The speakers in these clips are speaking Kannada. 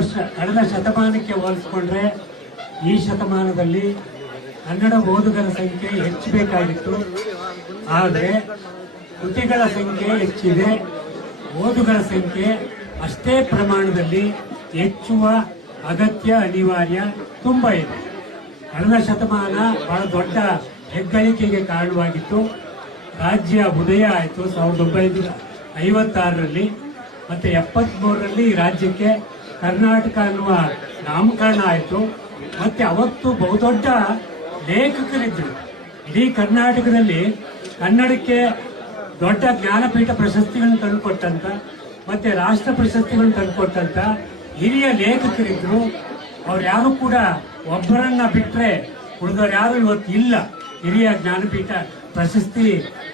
ವರ್ಷ, ಕಳೆದ ಶತಮಾನಕ್ಕೆ ಹೋಲಿಸ್ಕೊಂಡ್ರೆ ಈ ಶತಮಾನದಲ್ಲಿ ಕನ್ನಡ ಓದುಗರ ಸಂಖ್ಯೆ ಹೆಚ್ಚಬೇಕಾಗಿತ್ತು. ಆದರೆ ಕೃತಿಗಳ ಸಂಖ್ಯೆ ಹೆಚ್ಚಿದೆ. ಓದುಗರ ಸಂಖ್ಯೆ ಅಷ್ಟೇ ಪ್ರಮಾಣದಲ್ಲಿ ಹೆಚ್ಚುವ ಅಗತ್ಯ, ಅನಿವಾರ್ಯ ತುಂಬ ಇದೆ. ಕಳೆದ ಶತಮಾನ ಬಹಳ ದೊಡ್ಡ ಹೆಗ್ಗಳಿಕೆಗೆ ಕಾರಣವಾಗಿತ್ತು. ರಾಜ್ಯ ಉದಯ ಆಯಿತು ಸಾವಿರದ ಒಂಬೈನೂರ ಐವತ್ತಾರರಲ್ಲಿ. ಮತ್ತೆ ಎಪ್ಪತ್ತ್ಮೂರರಲ್ಲಿ ರಾಜ್ಯಕ್ಕೆ ಕರ್ನಾಟಕ ಅನ್ನುವ ನಾಮಕರಣ ಆಯಿತು. ಮತ್ತೆ ಅವತ್ತು ಬಹುದೊಡ್ಡ ಲೇಖಕರಿದ್ದರು ಇಡೀ ಕರ್ನಾಟಕದಲ್ಲಿ ಕನ್ನಡಕ್ಕೆ ದೊಡ್ಡ ಜ್ಞಾನಪೀಠ ಪ್ರಶಸ್ತಿಗಳನ್ನು ತಂದುಕೊಟ್ಟಂತ, ಮತ್ತೆ ರಾಷ್ಟ್ರ ಪ್ರಶಸ್ತಿಗಳನ್ನು ತಂದುಕೊಟ್ಟಂತ ಹಿರಿಯ ಲೇಖಕರಿದ್ರು. ಅವ್ರು ಯಾರು ಕೂಡ ಒಬ್ಬರನ್ನ ಬಿಟ್ಟರೆ ಉಳಿದವ್ರು ಯಾರು ಇವತ್ತು ಇಲ್ಲ. ಹಿರಿಯ ಜ್ಞಾನಪೀಠ ಪ್ರಶಸ್ತಿ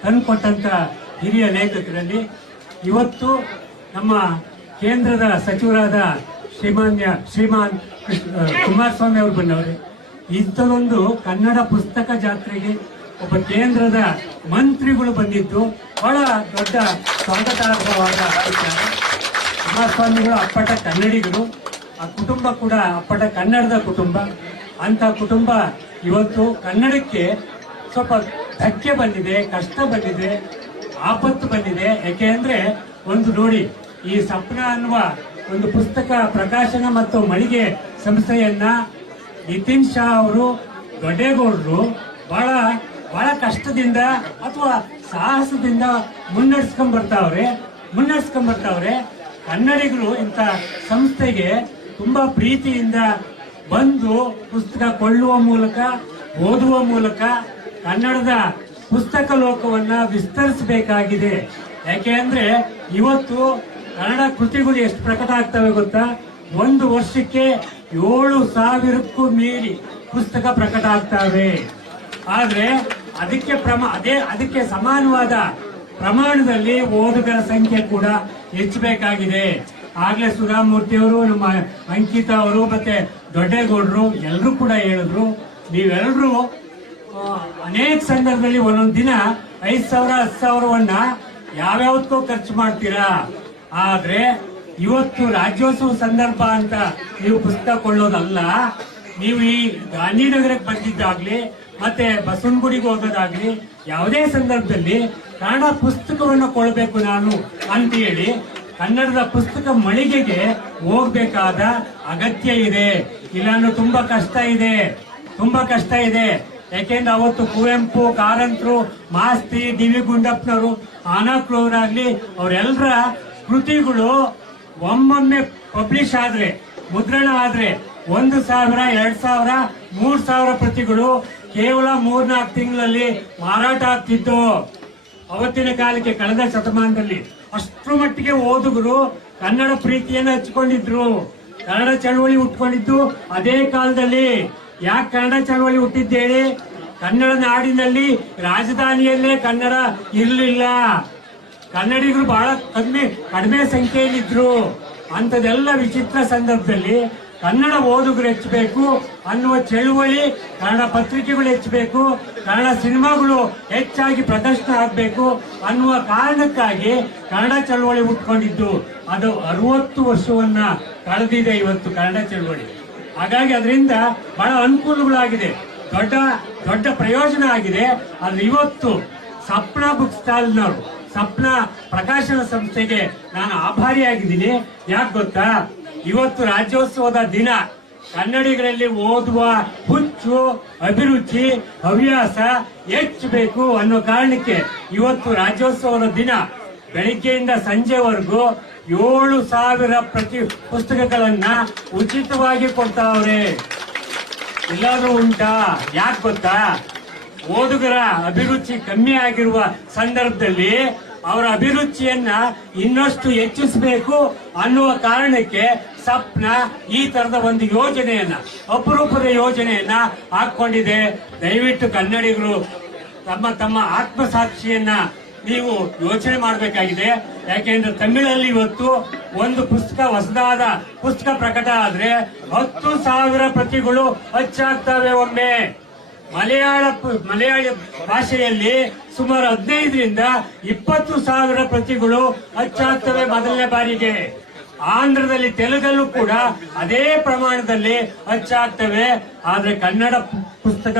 ತಂದುಕೊಟ್ಟಂತ ಹಿರಿಯ ಲೇಖಕರಲ್ಲಿ. ಇವತ್ತು ನಮ್ಮ ಕೇಂದ್ರದ ಸಚಿವರಾದ ಶ್ರೀಮಾನ್ಯ ಶ್ರೀಮಾನ್ ಕೃಷ್ಣ ಕುಮಾರಸ್ವಾಮಿ ಅವರು ಬಂದವರು. ಇಂಥದೊಂದು ಕನ್ನಡ ಪುಸ್ತಕ ಜಾತ್ರೆಗೆ ಒಬ್ಬ ಕೇಂದ್ರದ ಮಂತ್ರಿಗಳು ಬಂದಿದ್ದು, ಬಹಳ ದೊಡ್ಡ ಸ್ವಾಗತಾರ್ಹವಾದ ಕುಮಾರಸ್ವಾಮಿಗಳು ಅಪ್ಪಟ ಕನ್ನಡಿಗರು. ಆ ಕುಟುಂಬ ಕೂಡ ಅಪ್ಪಟ ಕನ್ನಡದ ಕುಟುಂಬ. ಅಂತ ಕುಟುಂಬ ಇವತ್ತು ಕನ್ನಡಕ್ಕೆ ಸ್ವಲ್ಪ ಧಕ್ಕೆ ಬಂದಿದೆ, ಕಷ್ಟ ಬಂದಿದೆ, ಆಪತ್ತು ಬಂದಿದೆ. ಯಾಕೆ ಅಂದ್ರೆ, ಒಂದು ನೋಡಿ, ಈ ಸಪ್ನ ಅನ್ನುವ ಒಂದು ಪುಸ್ತಕ ಪ್ರಕಾಶನ ಮತ್ತು ಮಳಿಗೆ ಸಂಸ್ಥೆಯನ್ನ ನಿತಿನ್ ಶಾ ಅವರು ದೊಡ್ಡೇಗೌಡರು ಬಹಳ ಬಹಳ ಕಷ್ಟದಿಂದ ಅಥವಾ ಸಾಹಸದಿಂದ ಮುನ್ನಡೆಸ್ಕೊಂಡ್ ಬರ್ತಾವ್ರೆ. ಮುನ್ನಡೆಸ್ಕೊಂಡ್ ಬರ್ತಾವ್ರೆ. ಕನ್ನಡಿಗರು ಇಂಥ ಸಂಸ್ಥೆಗೆ ತುಂಬಾ ಪ್ರೀತಿಯಿಂದ ಬಂದು ಪುಸ್ತಕ ಕೊಳ್ಳುವ ಮೂಲಕ, ಓದುವ ಮೂಲಕ ಕನ್ನಡದ ಪುಸ್ತಕ ಲೋಕವನ್ನ ವಿಸ್ತರಿಸಬೇಕಾಗಿದೆ. ಯಾಕೆ ಅಂದ್ರೆ ಇವತ್ತು ಕನ್ನಡ ಕೃತಿಗಳು ಎಷ್ಟು ಪ್ರಕಟ ಆಗ್ತವೆ ಗೊತ್ತಾ? ಒಂದು ವರ್ಷಕ್ಕೆ ಏಳು ಸಾವಿರಕ್ಕೂ ಮೀರಿ ಪುಸ್ತಕ ಪ್ರಕಟ ಆಗ್ತವೆ. ಆದ್ರೆ ಅದಕ್ಕೆ ಪ್ರಮ, ಅದೇ, ಅದಕ್ಕೆ ಸಮಾನವಾದ ಪ್ರಮಾಣದಲ್ಲಿ ಓದುಗರ ಸಂಖ್ಯೆ ಕೂಡ ಹೆಚ್ಚಬೇಕಾಗಿದೆ. ಆಗ್ಲೇ ಸುಧಾಮೂರ್ತಿ ಅವರು, ನಮ್ಮ ಅಂಕಿತಾ ಅವರು, ಮತ್ತೆ ದೊಡ್ಡೇಗೌಡರು ಎಲ್ಲರೂ ಕೂಡ ಹೇಳಿದ್ರು. ನೀವೆಲ್ಲರೂ ಅನೇಕ ಸಂದರ್ಭದಲ್ಲಿ ಒಂದೊಂದು ದಿನ ಐದು ಸಾವಿರ, ಹತ್ತು ಸಾವಿರವನ್ನ ಯಾವ್ಯಾವತ್ತೋ ಖರ್ಚು ಮಾಡ್ತೀರಾ? ಆದ್ರೆ ಇವತ್ತು ರಾಜ್ಯೋತ್ಸವ ಸಂದರ್ಭ ಅಂತ ನೀವು ಪುಸ್ತಕ ಕೊಳ್ಳೋದಲ್ಲ, ನೀವು ಈ ಗಾಂಧಿನಗರಕ್ಕೆ ಬಂದಿದ್ದಾಗ್ಲಿ, ಮತ್ತೆ ಬಸವನಗುಡಿಗೆ ಹೋಗೋದಾಗ್ಲಿ ಯಾವುದೇ ಸಂದರ್ಭದಲ್ಲಿ ಕನ್ನಡ ಪುಸ್ತಕವನ್ನು ಕೊಳ್ಬೇಕು ನಾನು ಅಂತ ಹೇಳಿ ಕನ್ನಡದ ಪುಸ್ತಕ ಮಳಿಗೆಗೆ ಹೋಗ್ಬೇಕಾದ ಅಗತ್ಯ ಇದೆ. ಇಲ್ಲಾಂದ್ರೆ ತುಂಬಾ ಕಷ್ಟ ಇದೆ. ತುಂಬಾ ಕಷ್ಟ ಇದೆ. ಯಾಕೆಂದ್ರೆ ಅವತ್ತು ಕುವೆಂಪು, ಕಾರಂತರು, ಮಾಸ್ತಿ, ಡಿ ವಿ ಗುಂಡಪ್ಪನವರು ಆಗ್ಲಿ ಅವರೆಲ್ಲರ ಕೃತಿಗಳು ಒಮ್ಮೊಮ್ಮೆ ಪಬ್ಲಿಷ್ ಆದ್ರೆ, ಮುದ್ರಣ ಆದ್ರೆ ಒಂದು ಸಾವಿರ, ಎರಡ್ ಸಾವಿರ, ಮೂರ್ ಸಾವಿರ ಪ್ರತಿಗಳು ಕೇವಲ ಮೂರ್ನಾಲ್ಕು ತಿಂಗಳಲ್ಲಿ ಮಾರಾಟ ಆಗ್ತಿತ್ತು. ಅವತ್ತಿನ ಕಾಲಕ್ಕೆ ಕಳೆದ ಶತಮಾನದಲ್ಲಿ ಅಷ್ಟರ ಮಟ್ಟಿಗೆ ಓದುಗರು ಕನ್ನಡ ಪ್ರೀತಿಯನ್ನು ಹಚ್ಕೊಂಡಿದ್ರು. ಕನ್ನಡ ಚಳವಳಿ ಹುಟ್ಕೊಂಡಿದ್ದು ಅದೇ ಕಾಲದಲ್ಲಿ. ಯಾಕೆ ಕನ್ನಡ ಚಳವಳಿ ಹುಟ್ಟಿದ್ದೇಳಿ? ಕನ್ನಡ ನಾಡಿನಲ್ಲಿ ರಾಜಧಾನಿಯಲ್ಲೇ ಕನ್ನಡ ಇರಲಿಲ್ಲ. ಕನ್ನಡಿಗರು ಬಹಳ ಕಡಿಮೆ ಕಡಿಮೆ ಸಂಖ್ಯೆಯಲ್ಲಿದ್ರು. ಅಂಥದೆಲ್ಲ ವಿಚಿತ್ರ ಸಂದರ್ಭದಲ್ಲಿ ಕನ್ನಡ ಓದುಗರು ಹೆಚ್ಚಬೇಕು, ಅನ್ನುವ ಚಳುವಳಿ, ಕನ್ನಡ ಪತ್ರಿಕೆಗಳು ಹೆಚ್ಚಬೇಕು, ಕನ್ನಡ ಸಿನಿಮಾಗಳು ಹೆಚ್ಚಾಗಿ ಪ್ರದರ್ಶನ ಆಗಬೇಕು ಅನ್ನುವ ಕಾರಣಕ್ಕಾಗಿ ಕನ್ನಡ ಚಳುವಳಿ ಉಟ್ಕೊಂಡಿದ್ದು ಅದು ಅರವತ್ತು ವರ್ಷವನ್ನ ಕಳೆದಿದೆ ಇವತ್ತು ಕನ್ನಡ ಚಳುವಳಿ. ಹಾಗಾಗಿ ಅದರಿಂದ ಬಹಳ ಅನುಕೂಲಗಳಾಗಿದೆ. ದೊಡ್ಡ ದೊಡ್ಡ ಪ್ರಯೋಜನ ಆಗಿದೆ. ಆದ್ರೆ ಇವತ್ತು ಸಪ್ನ ಬುಕ್ ಸ್ಟಾಲ್ನವರು ಸಪ್ನ ಪ್ರಕಾಶನ ಸಂಸ್ಥೆಗೆ ನಾನು ಆಭಾರಿಯಾಗಿದ್ದೀನಿ. ಯಾಕೆ ಗೊತ್ತಾ? ಇವತ್ತು ರಾಜ್ಯೋತ್ಸವದ ದಿನ. ಕನ್ನಡಿಗರಲ್ಲಿ ಓದುವ ಹುಚ್ಚು, ಅಭಿರುಚಿ, ಹವ್ಯಾಸ ಹೆಚ್ಚಬೇಕು ಅನ್ನೋ ಕಾರಣಕ್ಕೆ ಇವತ್ತು ರಾಜ್ಯೋತ್ಸವದ ದಿನ. ಬೆಳಿಗ್ಗೆಯಿಂದ ಸಂಜೆವರೆಗೂ ಏಳು ಸಾವಿರ ಪ್ರತಿ ಪುಸ್ತಕಗಳನ್ನ ಉಚಿತವಾಗಿ ಕೊಡ್ತಾವ್ರೆ. ಎಲ್ಲರೂ ಉಂಟಾ? ಯಾಕೆ ಗೊತ್ತಾ? ಓದುಗರ ಅಭಿರುಚಿ ಕಮ್ಮಿ ಆಗಿರುವ ಸಂದರ್ಭದಲ್ಲಿ ಅವರ ಅಭಿರುಚಿಯನ್ನ ಇನ್ನಷ್ಟು ಹೆಚ್ಚಿಸಬೇಕು ಅನ್ನುವ ಕಾರಣಕ್ಕೆ ಸಪ್ನ ಈ ತರದ ಒಂದು ಯೋಜನೆಯನ್ನ, ಅಪರೂಪದ ಯೋಜನೆಯನ್ನ ಹಾಕೊಂಡಿದೆ ದಯವಿಟ್ಟು ಕನ್ನಡಿಗರು ತಮ್ಮ ತಮ್ಮ ಆತ್ಮಸಾಕ್ಷಿಯನ್ನ ನೀವು ಯೋಚನೆ ಮಾಡಬೇಕಾಗಿದೆ. ಯಾಕೆಂದ್ರೆ ತಮಿಳಲ್ಲಿ ಇವತ್ತು ಒಂದು ಪುಸ್ತಕ, ಹೊಸದಾದ ಪುಸ್ತಕ ಪ್ರಕಟ ಆದ್ರೆ ಹತ್ತು ಸಾವಿರ ಪ್ರತಿಗಳು ಹಚ್ಚಾಗ್ತವೆ ಒಮ್ಮೆ. ಮಲಯಾಳ ಮಲಯಾಳಿ ಭಾಷೆಯಲ್ಲಿ ಸುಮಾರು ಹದಿನೈದರಿಂದ ಇಪ್ಪತ್ತು ಸಾವಿರ ಪ್ರತಿಗಳು ಅಚ್ಚಾಗ್ತವೆ ಮೊದಲನೇ ಬಾರಿಗೆ. ಆಂಧ್ರದಲ್ಲಿ ತೆಲುಗಲ್ಲೂ ಕೂಡ ಅದೇ ಪ್ರಮಾಣದಲ್ಲಿ ಅಚ್ಚಾಗ್ತವೆ ಆದ್ರೆ ಕನ್ನಡ ಪುಸ್ತಕ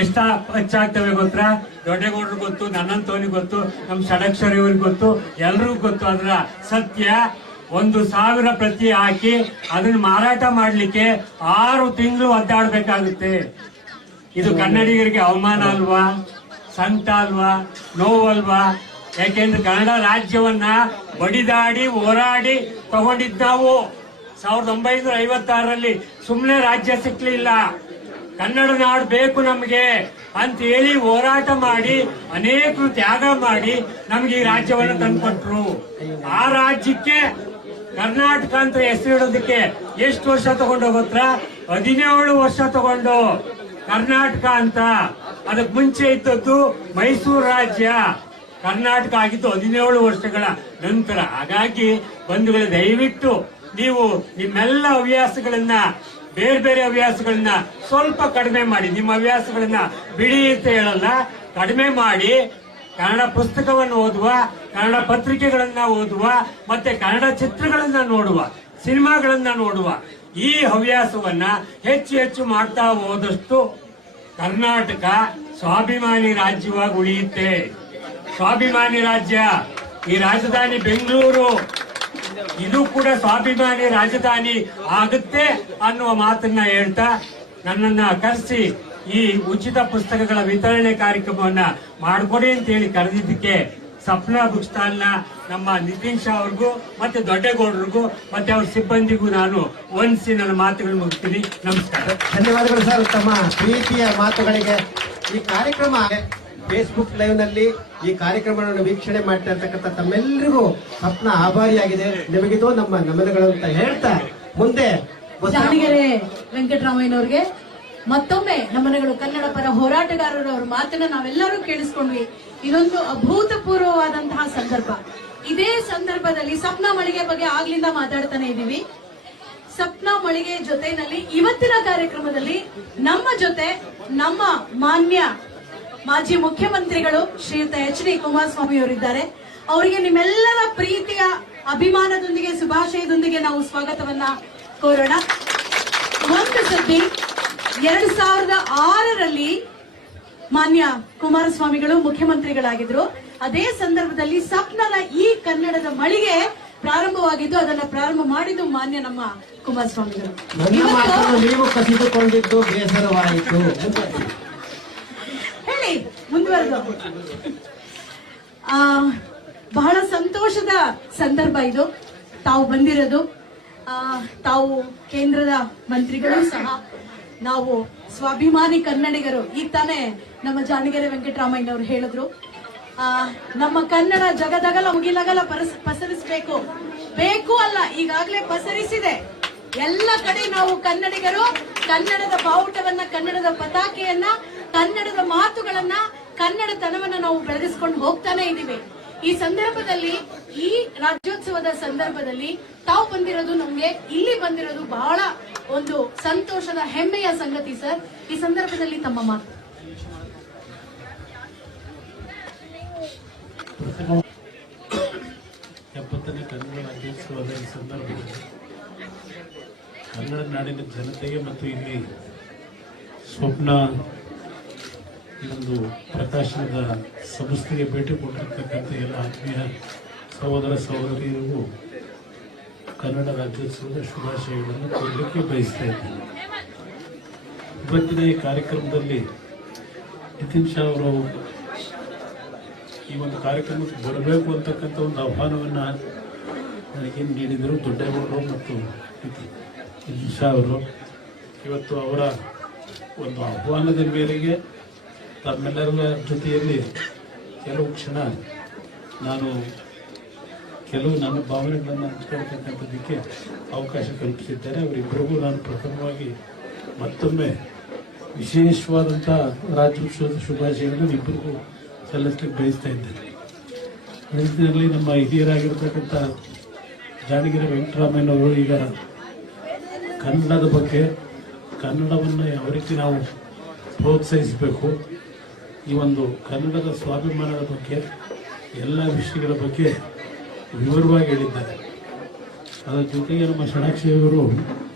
ಎಷ್ಟ ಅಚ್ಚಾಗ್ತವೆ ಗೊತ್ತಾ? ದೊಡ್ಡಗೌಡರು ಗೊತ್ತು ನನ್ನಂತವನಿಗೆ ಗೊತ್ತು ನಮ್ ಷಡಕ್ಷರ ಇವ್ರಿಗೆ ಗೊತ್ತು, ಎಲ್ರಿಗೂ ಗೊತ್ತು ಅದರ ಸತ್ಯ. ಒಂದು ಸಾವಿರ ಪ್ರತಿ ಹಾಕಿ ಅದನ್ನ ಮಾರಾಟ ಮಾಡ್ಲಿಕ್ಕೆ ಆರು ತಿಂಗಳು ಒದ್ದಾಡ್ಬೇಕಾಗುತ್ತೆ. ಇದು ಕನ್ನಡಿಗರಿಗೆ ಅವಮಾನ ಅಲ್ವಾ? ಸಂತ ಅಲ್ವಾ? ನೋವಲ್ವಾ? ಯಾಕೆಂದ್ರೆ ಕನ್ನಡ ರಾಜ್ಯವನ್ನ ಬಡಿದಾಡಿ ಹೋರಾಡಿ ತಗೊಂಡಿದ್ದಾವೋ. ಸಾವಿರದ ಒಂಬೈನೂರ ಐವತ್ತಾರರಲ್ಲಿ ಸುಮ್ಮನೆ ರಾಜ್ಯ ಸಿಕ್ಕಲಿಲ್ಲ ಕನ್ನಡ ನಾಡು ಬೇಕು ನಮಗೆ ಅಂತ ಹೇಳಿ ಹೋರಾಟ ಮಾಡಿ ಅನೇಕರು ತ್ಯಾಗ ಮಾಡಿ ನಮ್ಗೆ ಈ ರಾಜ್ಯವನ್ನು ತಂದುಕೊಟ್ರು. ಆ ರಾಜ್ಯಕ್ಕೆ ಕರ್ನಾಟಕ ಅಂತ ಹೆಸರಿಡೋದಕ್ಕೆ ಎಷ್ಟು ವರ್ಷ ತಗೊಂಡು ಗೊತ್ತಾ? ಹದಿನೇಳು ವರ್ಷ ತಗೊಂಡು. ಕರ್ನಾಟಕ ಅಂತ. ಅದಕ್ಕೆ ಮುಂಚೆ ಇದ್ದದ್ದು ಮೈಸೂರು ರಾಜ್ಯ. ಕರ್ನಾಟಕ ಆಗಿದ್ದು ಹದಿನೇಳು ವರ್ಷಗಳ ನಂತರ. ಹಾಗಾಗಿ ಬಂಧುಗಳ, ದಯವಿಟ್ಟು ನೀವು ನಿಮ್ಮೆಲ್ಲ ಹವ್ಯಾಸಗಳನ್ನ, ಬೇರೆ ಬೇರೆ ಹವ್ಯಾಸಗಳನ್ನ ಸ್ವಲ್ಪ ಕಡಿಮೆ ಮಾಡಿ. ನಿಮ್ಮ ಹವ್ಯಾಸಗಳನ್ನ ಬಿಡಿ ಅಂತ ಹೇಳಲ್ಲ. ಕಡಿಮೆ ಮಾಡಿ. ಕನ್ನಡ ಪುಸ್ತಕವನ್ನು ಓದುವ, ಕನ್ನಡ ಪತ್ರಿಕೆಗಳನ್ನ ಓದುವ, ಮತ್ತೆ ಕನ್ನಡ ಚಿತ್ರಗಳನ್ನ ನೋಡುವ, ಸಿನಿಮಾಗಳನ್ನ ನೋಡುವ. ಈ ಹವ್ಯಾಸವನ್ನ ಹೆಚ್ಚು ಹೆಚ್ಚು ಮಾಡ್ತಾ ಹೋದಷ್ಟು ಕರ್ನಾಟಕ ಸ್ವಾಭಿಮಾನಿ ರಾಜ್ಯವಾಗಿ ಉಳಿಯುತ್ತೆ. ಸ್ವಾಭಿಮಾನಿ ರಾಜ್ಯ, ಈ ರಾಜಧಾನಿ ಬೆಂಗಳೂರು, ಇದು ಕೂಡ ಸ್ವಾಭಿಮಾನಿ ರಾಜಧಾನಿ ಆಗುತ್ತೆ ಅನ್ನುವ ಮಾತನ್ನ ಹೇಳ್ತಾ ನನ್ನನ್ನ ಕರೆಸಿ ಈ ಉಚಿತ ಪುಸ್ತಕಗಳ ವಿತರಣೆ ಕಾರ್ಯಕ್ರಮವನ್ನ ಮಾಡಿಕೊಡಿ ಅಂತ ಹೇಳಿ ಕರೆದಿದ್ದಕ್ಕೆ ಸಪ್ನಾ ಬುಕ್ ಸ್ಟಾಲ್ನ ನಮ್ಮ ನಿತಿನ್ ಶಾ ಅವ್ರಿಗೂ ಮತ್ತೆ ದೊಡ್ಡೇಗೌಡರಿಗೂ ಮತ್ತೆ ಅವ್ರ ಸಿಬ್ಬಂದಿಗೂ ನಾನು ಒಂದ್ಸಿ ನನ್ನ ಮಾತುಗಳನ್ನು ಮುಗಿಸ್ತೀನಿ. ನಮಸ್ಕಾರ. ಧನ್ಯವಾದಗಳು ಸರ್. ತಮ್ಮ ಪ್ರೀತಿಯ ಮಾತುಗಳಿಗೆ ಈ ಕಾರ್ಯಕ್ರಮ ಫೇಸ್ಬುಕ್ ಲೈವ್ನಲ್ಲಿ ಈ ಕಾರ್ಯಕ್ರಮವನ್ನು ವೀಕ್ಷಣೆ ಮಾಡ್ತಾ ಇರ್ತಕ್ಕಂಥ ತಮ್ಮೆಲ್ಲರಿಗೂ ಸಪ್ನ ಆಭಾರಿಯಾಗಿದೆ. ನಿಮಗಿದು ನಮ್ಮ ನಮನಗಳು ಅಂತ ಹೇಳ್ತಾ ಮುಂದೆ ಜಾಣಗೆರೆ ವೆಂಕಟರಾಮಯ್ಯನವ್ರಿಗೆ ಮತ್ತೊಮ್ಮೆ ನಮ್ಮನೆಗಳು ಕನ್ನಡ ಪರ ಹೋರಾಟಗಾರರು ಅವರ ಮಾತನ್ನ ನಾವೆಲ್ಲರೂ ಕೇಳಿಸ್ಕೊಂಡ್ವಿ. ಇದೊಂದು ಅಭೂತಪೂರ್ವವಾದಂತಹ ಸಂದರ್ಭ. ಇದೇ ಸಂದರ್ಭದಲ್ಲಿ ಸಪ್ನ ಮಳಿಗೆ ಬಗ್ಗೆ ಆಗ್ಲಿಂದ ಮಾತಾಡ್ತಾನೆ ಇದೀವಿ ಸಪ್ನ ಮಳಿಗೆ ಜೊತೆನಲ್ಲಿ ಇವತ್ತಿನ ಕಾರ್ಯಕ್ರಮದಲ್ಲಿ ನಮ್ಮ ಜೊತೆ ನಮ್ಮ ಮಾನ್ಯ ಮಾಜಿ ಮುಖ್ಯಮಂತ್ರಿಗಳು ಶ್ರೀಯುತ ಎಚ್ ಡಿ ಕುಮಾರಸ್ವಾಮಿ ಅವರಿದ್ದಾರೆ. ಅವರಿಗೆ ನಿಮ್ಮೆಲ್ಲರ ಪ್ರೀತಿಯ ಅಭಿಮಾನದೊಂದಿಗೆ, ಶುಭಾಶಯದೊಂದಿಗೆ ನಾವು ಸ್ವಾಗತವನ್ನ ಕೋರೋಣ. ಒಂದು ಸುದ್ದಿ ಎರಡ್ ಸಾವಿರದ ಆರರಲ್ಲಿ ಮಾನ್ಯ ಕುಮಾರಸ್ವಾಮಿಗಳು ಮುಖ್ಯಮಂತ್ರಿಗಳಾಗಿದ್ರು. ಅದೇ ಸಂದರ್ಭದಲ್ಲಿ ಸಪ್ನದ ಈ ಕನ್ನಡದ ಮಳಿಗೆ ಪ್ರಾರಂಭವಾಗಿದ್ದು ಅದನ್ನ ಪ್ರಾರಂಭ ಮಾಡಿದ್ದು ಮಾನ್ಯ ನಮ್ಮ ಕುಮಾರಸ್ವಾಮಿಗಳು. ನೀವು ಕಸಿದುಕೊಂಡಿದ್ದು ಬೇಸರವಾಯಿತು. ಹೇಳಿ ಮುಂದುವರೆದು. ಆ ಬಹಳ ಸಂತೋಷದ ಸಂದರ್ಭ ಇದು. ತಾವು ಬಂದಿರೋದು. ಆ, ತಾವು ಕೇಂದ್ರದ ಮಂತ್ರಿಗಳು ಸಹ ನಾವು ಸ್ವಾಭಿಮಾನಿ ಕನ್ನಡಿಗರು, ಈಗ ತಾನೇ ನಮ್ಮ ಜಾನಗೆರೆ ವೆಂಕಟರಾಮಯ್ಯನವರು ಹೇಳಿದ್ರು. ನಮ್ಮ ಕನ್ನಡ ಜಗದಗಲ ಮುಗಿಲಗಲ ಪಸರಿಸಬೇಕು. ಬೇಕು ಅಲ್ಲ, ಈಗಾಗಲೇ ಪಸರಿಸಿದೆ. ಎಲ್ಲ ಕಡೆ ನಾವು ಕನ್ನಡಿಗರು, ಕನ್ನಡದ ಬಾವುಟವನ್ನ, ಕನ್ನಡದ ಪತಾಕೆಯನ್ನ, ಕನ್ನಡದ ಮಾತುಗಳನ್ನ, ಕನ್ನಡತನವನ್ನ ನಾವು ಬೆಳೆದಿಸ್ಕೊಂಡು ಹೋಗ್ತಾನೆ ಇದೀವಿ. ಈ ಸಂದರ್ಭದಲ್ಲಿ, ಈ ರಾಜ್ಯೋತ್ಸವದ ಸಂದರ್ಭದಲ್ಲಿ ತಾವು ಬಂದಿರೋದು ನಮ್ಗೆ, ಇಲ್ಲಿ ಬಂದಿರೋದು ಬಹಳ ಒಂದು ಸಂತೋಷದ, ಹೆಮ್ಮೆಯ ಸಂಗತಿ ಸರ್. ಈ ಸಂದರ್ಭದಲ್ಲಿ ತಮ್ಮ ಮಾತು. ಎಪ್ಪತ್ತನೇ ಕನ್ನಡ ರಾಜ್ಯೋತ್ಸವದ ಸಂದರ್ಭದಲ್ಲಿ ಕನ್ನಡ ನಾಡಿನ ಜನತೆಗೆ ಮತ್ತು ಇಲ್ಲಿ ಸ್ವಪ್ನ ಈ ಒಂದು ಪ್ರಕಾಶನದ ಸಂಸ್ಥೆಗೆ ಭೇಟಿ ಕೊಟ್ಟಿರ್ತಕ್ಕಂಥ ಎಲ್ಲ ಆತ್ಮೀಯ ಸಹೋದರ ಸಹೋದರಿಯರಿಗೂ ಕನ್ನಡ ರಾಜ್ಯೋತ್ಸವದ ಶುಭಾಶಯಗಳನ್ನು ಕೊಡಲಿಕ್ಕೆ ಬಯಸ್ತಾ ಇದ್ದೇನೆ. ಇವತ್ತಿನ ಈ ಕಾರ್ಯಕ್ರಮದಲ್ಲಿ ನಿತಿನ್ ಶಾ ಅವರು ಈ ಒಂದು ಕಾರ್ಯಕ್ರಮಕ್ಕೆ ಬರಬೇಕು ಅಂತಕ್ಕಂಥ ಒಂದು ಆಹ್ವಾನವನ್ನು ನನಗೇನು ನೀಡಿದರು ದೊಡ್ಡಗೌಡರು ಮತ್ತು ಶಾ ಅವರು. ಇವತ್ತು ಅವರ ಒಂದು ಆಹ್ವಾನದ ಮೇರೆಗೆ ತಮ್ಮೆಲ್ಲರ ಜೊತೆಯಲ್ಲಿ ಕೆಲವು ಕ್ಷಣ ನಾನು ಕೆಲವು ನನ್ನ ಭಾವನೆಗಳನ್ನು ಹಂಚ್ಕೊಳ್ತಕ್ಕಂಥದ್ದಕ್ಕೆ ಅವಕಾಶ ಕಲ್ಪಿಸಿದ್ದಾರೆ. ಅವರಿಬ್ಬರಿಗೂ ನಾನು ಪ್ರಥಮವಾಗಿ ಮತ್ತೊಮ್ಮೆ ವಿಶೇಷವಾದಂಥ ರಾಜ್ಯೋತ್ಸವದ ಶುಭಾಶಯಗಳನ್ನು ಇಬ್ಬರಿಗೂ ಸಲ್ಲಿಸಲಿಕ್ಕೆ ಬಯಸ್ತಾ ಇದ್ದೇನೆ. ಅದೇ ರೀತಿಯಲ್ಲಿ ನಮ್ಮ ಹಿರಿಯರಾಗಿರ್ತಕ್ಕಂಥ ಜಾನಗಿರಿ ವೆಂಕಟರಾಮಯ್ಯನವರು ಈಗ ಕನ್ನಡದ ಬಗ್ಗೆ, ಕನ್ನಡವನ್ನು ಯಾವ ರೀತಿ ನಾವು ಪ್ರೋತ್ಸಾಹಿಸಬೇಕು ಈ ಒಂದು ಕನ್ನಡದ ಸ್ವಾಭಿಮಾನದ ಬಗ್ಗೆ ಎಲ್ಲ ವಿಷಯಗಳ ಬಗ್ಗೆ ವಿವರವಾಗಿ ಹೇಳಿದ್ದಾರೆ. ಅದರ ಜೊತೆಗೆ ನಮ್ಮ ಷಡಾಕ್ಷರಿಗಳು